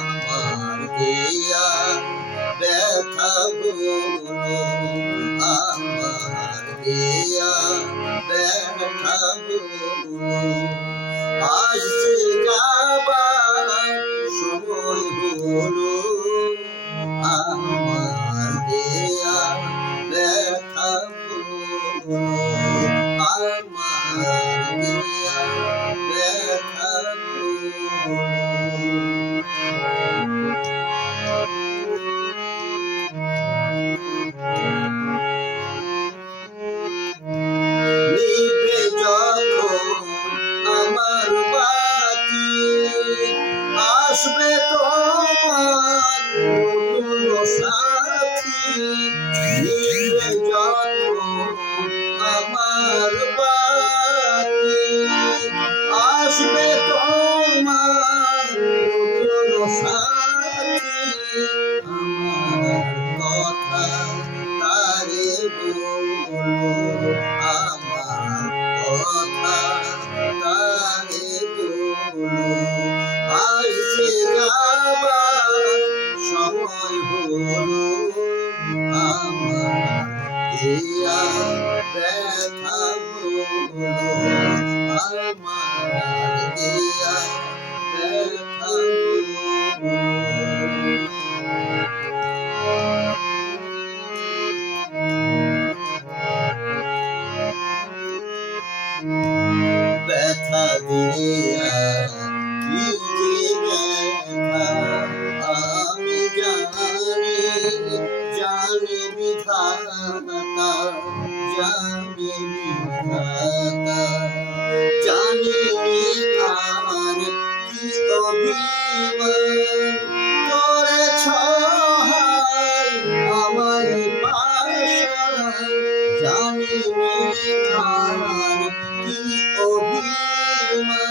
আমার দিয়া ব্যথাগুলো, আমার দিয়া ব্যথাগুলো আসছে যাবার সময় হলো, আমার দিয়া ব্যথাগুলো, আমার দিয়া ব্যথাগুলো। নিভে যখন আমার বাতি, আসবে তোমার নতুন সাথী। নিভে যখন আমার বাতি, আসবে তোমার নতুন সাথী। আমার কথা তারে বলো, আমার কথা তারে বলো, আসছে যাবার সময় হলো, আমার দিয়া ব্যথাগুলো, আমার দিয়া ব্যথাগুলো। ব্যথা দিয়া কি যে ব্যথা আমি জানি, জানি বিধাতা, জানি বিধাতা। জানি আর কি অভিমান করেছ আমায় পাশায়, জানি আর কি অভিমান